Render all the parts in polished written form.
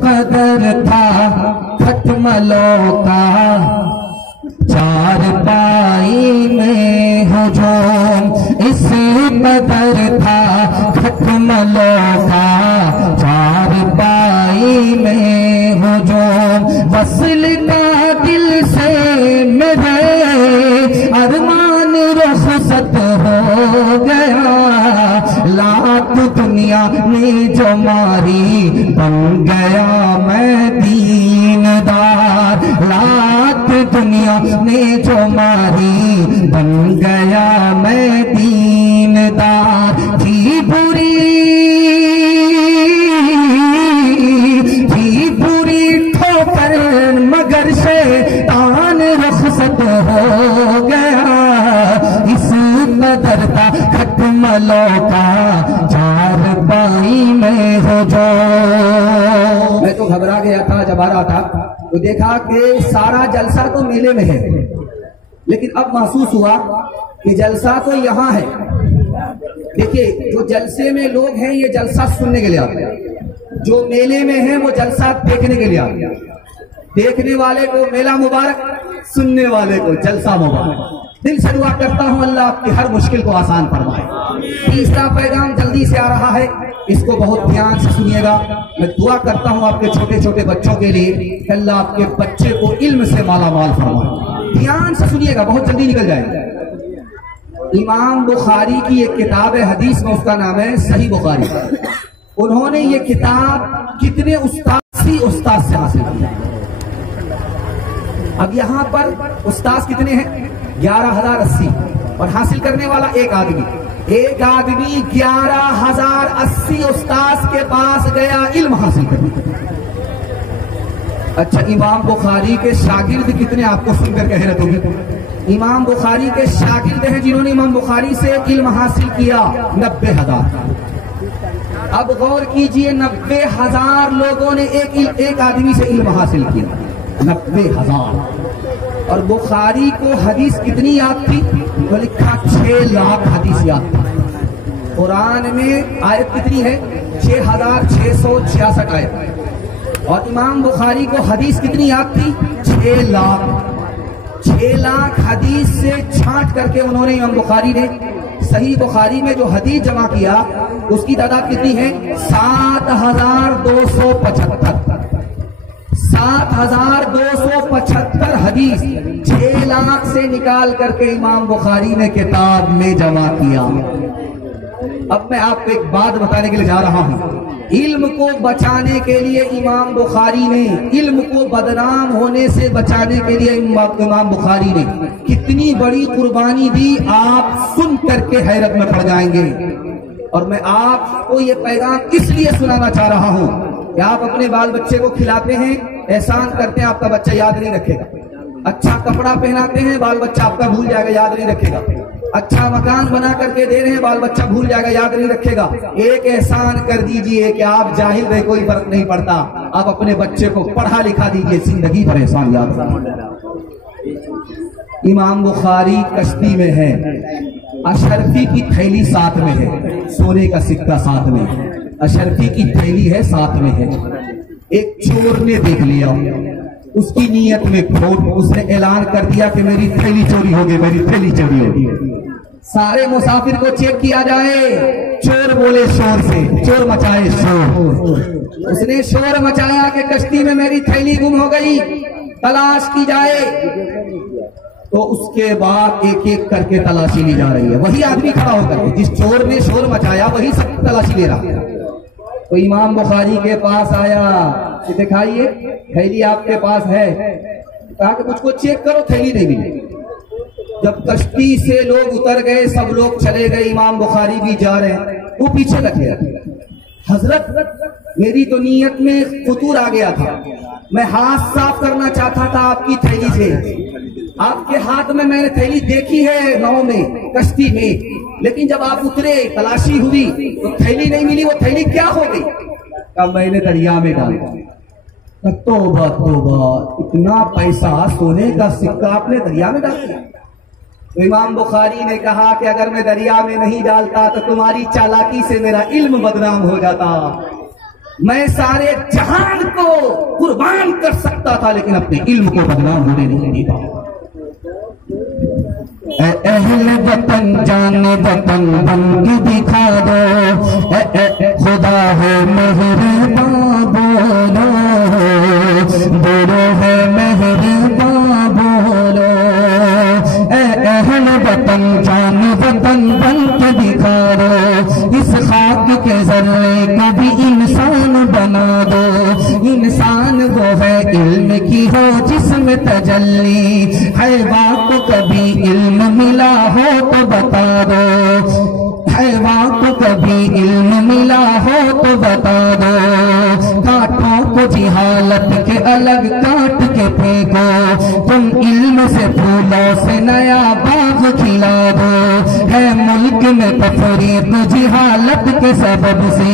قدر تھا کھٹملوں کا چار پائی میں ہجوم، اس قدر تھا کھٹملوں کا چار پائی میں ہجوم، وصل کا دل سے میرے ارمان رخصت ہو گیا، لاکھ دنیا میں جو ماری بن گیا میں دیندار، لاکھ دنیا میں جو ماری بن گیا میں دیندار، تھی بری ٹھوکر مگر شیطان رخصت ہو گیا، اس قدر تھا کھٹملوں کا چار پائی میں ہو جو۔ میں تو گھبرا گیا تھا جب آ رہا تھا تو دیکھا کہ سارا جلسہ تو میلے میں ہے، لیکن اب محسوس ہوا کہ جلسہ تو یہاں ہے۔ دیکھیے جو جلسے میں لوگ ہیں یہ جلسہ سننے کے لیے آتے ہیں، جو میلے میں ہیں وہ جلسہ دیکھنے کے لیے آتے ہیں۔ دیکھنے والے کو میلہ مبارک، سننے والے کو جلسہ مبارک۔ دل سے دعا کرتا ہوں اللہ آپ کی ہر مشکل کو آسان فرمائے۔ تیسرا پیغام جلدی سے آ رہا ہے، اس کو بہت دھیان سے سنیے گا۔ میں دعا کرتا ہوں آپ کے چھوٹے چھوٹے بچوں کے لیے کہ اللہ آپ کے بچے کو علم سے مالا مال فرمائے۔ دھیان سے سنیے گا، بہت جلدی نکل جائے گا۔ امام بخاری کی ایک کتاب ہے حدیث میں، اس کا نام ہے صحیح بخاری۔ انہوں نے یہ کتاب کتنے استاد سے حاصل کی؟ اب یہاں پر استاد کتنے ہیں؟ 11,080، اور حاصل کرنے والا ایک آدمی 11,080 استاد کے پاس گیا علم حاصل کرنے۔ اچھا امام بخاری کے شاگرد کتنے آپ کو سن کر حیرت ہوگی؟ امام بخاری کے شاگرد ہیں جنہوں نے امام بخاری سے علم حاصل کیا 90,000۔ اب غور کیجئے 90,000 لوگوں نے ایک آدمی سے علم حاصل کیا، 90,000۔ اور بخاری کو حدیث کتنی یاد تھی؟ تو لکھا 6 لاکھ حدیث یاد تھی۔ قرآن میں آیت کتنی ہے؟ 6,666 آیت، اور امام بخاری کو حدیث کتنی یاد تھی؟ 6 لاکھ۔ 6 لاکھ حدیث سے چھانٹ کر کے انہوں نے امام بخاری نے صحیح بخاری میں جو حدیث جمع کیا اس کی تعداد کتنی ہے؟ 7,275۔ 7,275 حدیث 6 لاکھ سے نکال کر کے امام بخاری نے کتاب میں جمع کیا۔ اب میں آپ کو ایک بات بتانے کے لیے جا رہا ہوں، علم کو بچانے کے لیے امام بخاری نے، علم کو بدنام ہونے سے بچانے کے لیے امام بخاری نے کتنی بڑی قربانی دی، آپ سن کر کے حیرت میں پڑ جائیں گے۔ اور میں آپ کو یہ پیغام اس لیے سنانا چاہ رہا ہوں کہ آپ اپنے بال بچے کو کھلاتے ہیں، احسان کرتے ہیں، آپ کا بچہ یاد نہیں رکھے گا۔ اچھا کپڑا پہناتے ہیں، بال بچہ آپ کا بھول جائے گا، یاد نہیں رکھے گا۔ اچھا مکان بنا کر کے دے رہے ہیں، بال بچہ بھول جائے گا، یاد نہیں رکھے گا۔ ایک احسان کر دیجئے کہ آپ جاہل رہے، کوئی فرق نہیں پڑتا، آپ اپنے بچے کو پڑھا لکھا دیجئے، زندگی پر احسان یاد رکھیں۔ امام بخاری کشتی میں ہے، اشرفی کی تھیلی ساتھ میں ہے، سونے کا سکہ ساتھ میں ہے، اشرفی کی تھیلی ہے ساتھ میں ہے۔ ایک چور نے دیکھ لیا، اس کی نیت میں کھوٹ، اس نے اعلان کر دیا کہ میری تھیلی چوری ہو گئی، میری تھیلی چوری ہو گئی۔ سارے مسافر کو چیک کیا جائے، چور بولے شور سے، چور مچائے شور۔ اس نے شور مچایا کہ کشتی میں میری تھیلی گم ہو گئی، تلاش کی جائے۔ تو اس کے بعد ایک ایک کر کے تلاشی لی جا رہی ہے، وہی آدمی کھڑا ہو کر کے، جس چور نے شور مچایا وہی سب تلاشی لے رہا ہے۔ تو امام بخاری کے پاس آیا کہ دکھائیے تھیلی آپ کے پاس ہے، کہا کہ مجھ کو چیک کرو، تھیلی نہیں ملی۔ جب کشتی سے لوگ اتر گئے، سب لوگ چلے گئے، امام بخاری بھی جا رہے ہیں، وہ پیچھے لگے۔ حضرت میری تو نیت میں فطور آ گیا تھا، میں ہاتھ صاف کرنا چاہتا تھا آپ کی تھیلی سے، آپ کے ہاتھ میں نے تھیلی دیکھی ہے ناؤ میں، کشتی میں، لیکن جب آپ اترے تلاشی ہوئی تو تھیلی نہیں ملی۔ وہ تھیلی کیا ہو گئی؟ کہا میں نے دریا میں ڈال دیا۔ توبہ توبہ، اتنا پیسہ سونے کا سکہ آپ نے دریا میں ڈال دیا۔ تو امام بخاری نے کہا کہ اگر میں دریا میں نہیں ڈالتا تو تمہاری چالاکی سے میرا علم بدنام ہو جاتا، میں سارے جہان کو قربان کر سکتا تھا لیکن اپنے علم کو بدنام ہونے نہیں دیتا۔ اے اہل وطن جان وطن بن کے دکھا دو، خدا ہے مہرباں بولو، بولو ہے مہرباں بولو، اے اہل وطن جان وطن بن کے دکھا دو، اس خاک کے ذرے کو بھی انسان بنا دو، انسان وہ ہے علم کی ہو جسم تجلی، حیوان کو کبھی علم ملا ہو تو بتا دو، حیوان کو کبھی علم ملا ہو تو بتا دو، کانٹوں کو جہالت کے الگ کاٹ کے پھینکو، تم علم سے پھولوں سے نیا باغ کھلا دو، ہے ملک میں تفریق جہالت کے سبب سے،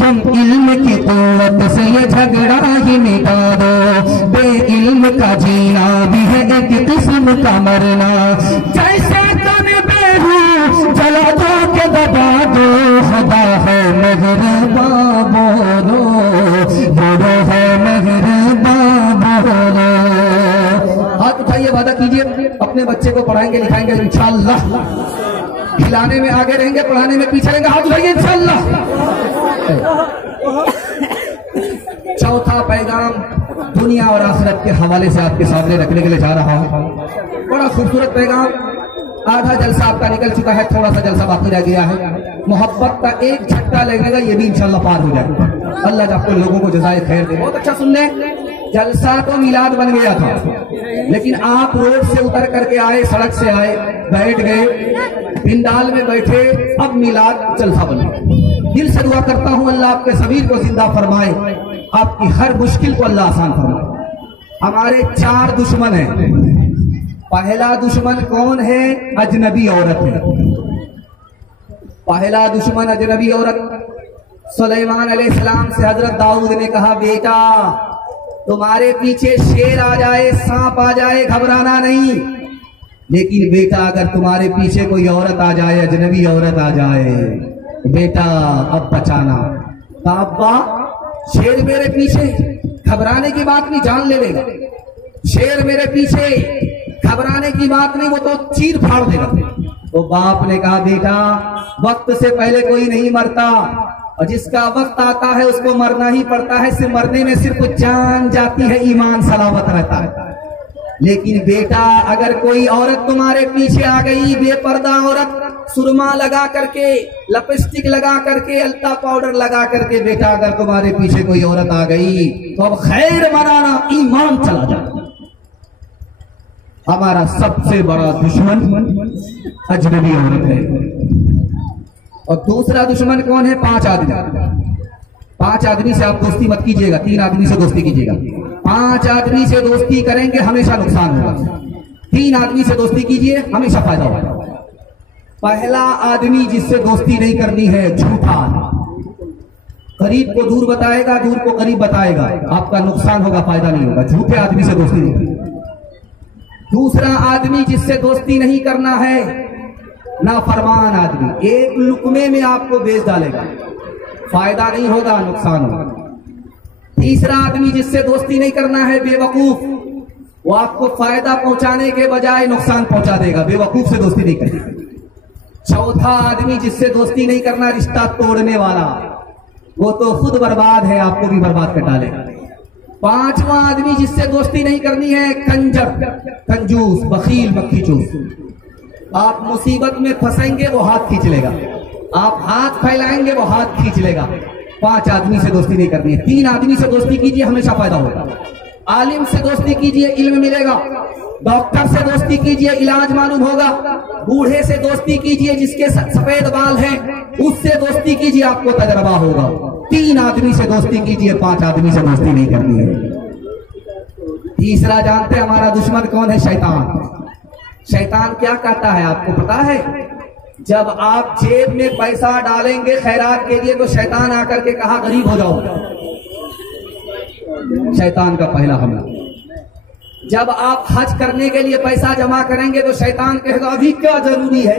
تم علم کی قوت سے یہ جھگڑا ہی مٹا دو، بے علم کا جینا بھی ہے ایک قسم کا مرنا، جیسے تم بے ہو جلا دو کے دبا دو، خدا ہے مہرباں بولو، بولو ہے مہرباں بولو۔ ہاتھ اٹھائیے، وعدہ کیجئے اپنے بچے کو پڑھائیں گے لکھائیں گے انشاءاللہ، کھلانے میں آگے رہیں گے، پڑھانے میں پیچھے رہیں گے، ہاتھ اٹھائیے انشاءاللہ۔ چوتھا پیغام دنیا اور آخرت کے حوالے سے آپ کے سامنے رکھنے کے لیے جا رہا ہوں، بڑا خوبصورت پیغام، آدھا جلسہ آپ کا نکل چکا ہے، تھوڑا سا جلسہ باقی رہ گیا ہے، محبت کا ایک جھٹکا لگے گا، یہ بھی انشاءاللہ پار ہو جائے گا، اللہ آپ کو لوگوں کو جزائے خیر دے۔ بہت اچھا سن لیں، جلسہ تو میلاد بن گیا تھا لیکن آپ روڈ سے اتر کر کے آئے، سڑک سے آئے، بیٹھ گئے، پنڈال میں بیٹھے، اب میلاد جلسہ بن گیا۔ دل سے دعا کرتا ہوں اللہ آپ کے ضمیر کو زندہ فرمائے، آپ کی ہر مشکل کو اللہ آسان فرمائے۔ ہمارے 4 دشمن ہیں، پہلا دشمن کون ہے؟ اجنبی عورت ہے، پہلا دشمن اجنبی عورت۔ سلیمان علیہ السلام سے حضرت داؤد نے کہا بیٹا تمہارے پیچھے شیر آ جائے، سانپ آ جائے، گھبرانا نہیں، لیکن بیٹا اگر تمہارے پیچھے کوئی عورت آ جائے، اجنبی عورت آ جائے، بیٹا اب بچانا۔ ابا شیر میرے پیچھے، گھبرانے کی بات نہیں، جان لے لے گا، شیر میرے پیچھے، گھبرانے کی بات نہیں، وہ تو چیر پھاڑ دے گا۔ تو باپ نے کہا بیٹا وقت سے پہلے کوئی نہیں مرتا، اور جس کا وقت آتا ہے اس کو مرنا ہی پڑتا ہے، سے مرنے میں صرف جان جاتی ہے، ایمان سلامت رہتا ہے۔ لیکن بیٹا اگر کوئی عورت تمہارے پیچھے آ گئی، بے پردہ عورت، سرما لگا کر کے، لپسٹک لگا کر کے، التا پاؤڈر لگا کر کے، بیٹا اگر تمہارے پیچھے کوئی عورت آ گئی تو اب خیر منانا، ایمان چلا جائے۔ ہمارا سب سے بڑا دشمن اجنبی عورت ہے، اور دوسرا دشمن کون ہے؟ 5 آدمی۔ 5 آدمی سے آپ دوستی مت کیجیے گا، 3 آدمی سے دوستی کیجیے گا۔ 5 آدمی سے دوستی کریں گے ہمیشہ نقصان ہوگا، 3 آدمی سے دوستی کیجیے ہمیشہ فائدہ ہوگا۔ پہلا آدمی جس سے دوستی نہیں کرنی ہے جھوٹا، قریب کو دور بتائے گا، دور کو قریب بتائے گا، آپ کا نقصان ہوگا، فائدہ نہیں ہوگا، جھوٹے آدمی سے دوستی نہیں کرنی۔ دوسرا آدمی جس سے دوستی نہیں کرنا ہے نافرمان آدمی، ایک لقمے میں آپ کو بیچ ڈالے گا، فائدہ نہیں ہوگا، نقصان ہوگا۔ تیسرا آدمی جس سے دوستی نہیں کرنا ہے بے وقوف، وہ آپ کو فائدہ پہنچانے کے بجائے نقصان پہنچا دے گا، بے وقوف سے دوستی نہیں کرنی۔ چوتھا آدمی جس سے دوستی نہیں کرنا رشتہ توڑنے والا، وہ تو خود برباد ہے، آپ کو بھی برباد کر ڈالے گا۔ 5واں آدمی جس سے دوستی نہیں کرنی ہے کنجر، کنجوس، بخیل، مکھی چوس، آپ مصیبت میں پھنسیں گے وہ ہاتھ کھینچ لے گا، آپ ہاتھ پھیلائیں گے وہ ہاتھ کھینچ لے گا۔ 5 آدمی سے دوستی نہیں کرنی ہے۔ 3 آدمی سے دوستی کیجیے ہمیشہ فائدہ ہوگا۔ عالم سے دوستی کیجیے علم ملے گا، ڈاکٹر سے دوستی کیجیے علاج معلوم ہوگا، بوڑھے سے دوستی کیجیے جس کے سفید بال ہیں، اس سے دوستی کیجیے آپ کو تجربہ ہوگا۔ 3 آدمی سے دوستی کیجیے، 5 آدمی سے دوستی نہیں کرنی ہے۔ تیسرا جانتے ہیں ہمارا دشمن کون ہے؟ شیطان۔ شیطان کیا کہتا ہے آپ کو پتا ہے؟ جب آپ جیب میں پیسہ ڈالیں گے خیرات کے لیے تو شیطان آ کر کے کہا غریب ہو جاؤ، شیطان کا پہلا حملہ۔ جب آپ حج کرنے کے لیے پیسہ جمع کریں گے تو شیطان کہے گا ابھی کیا ضروری ہے،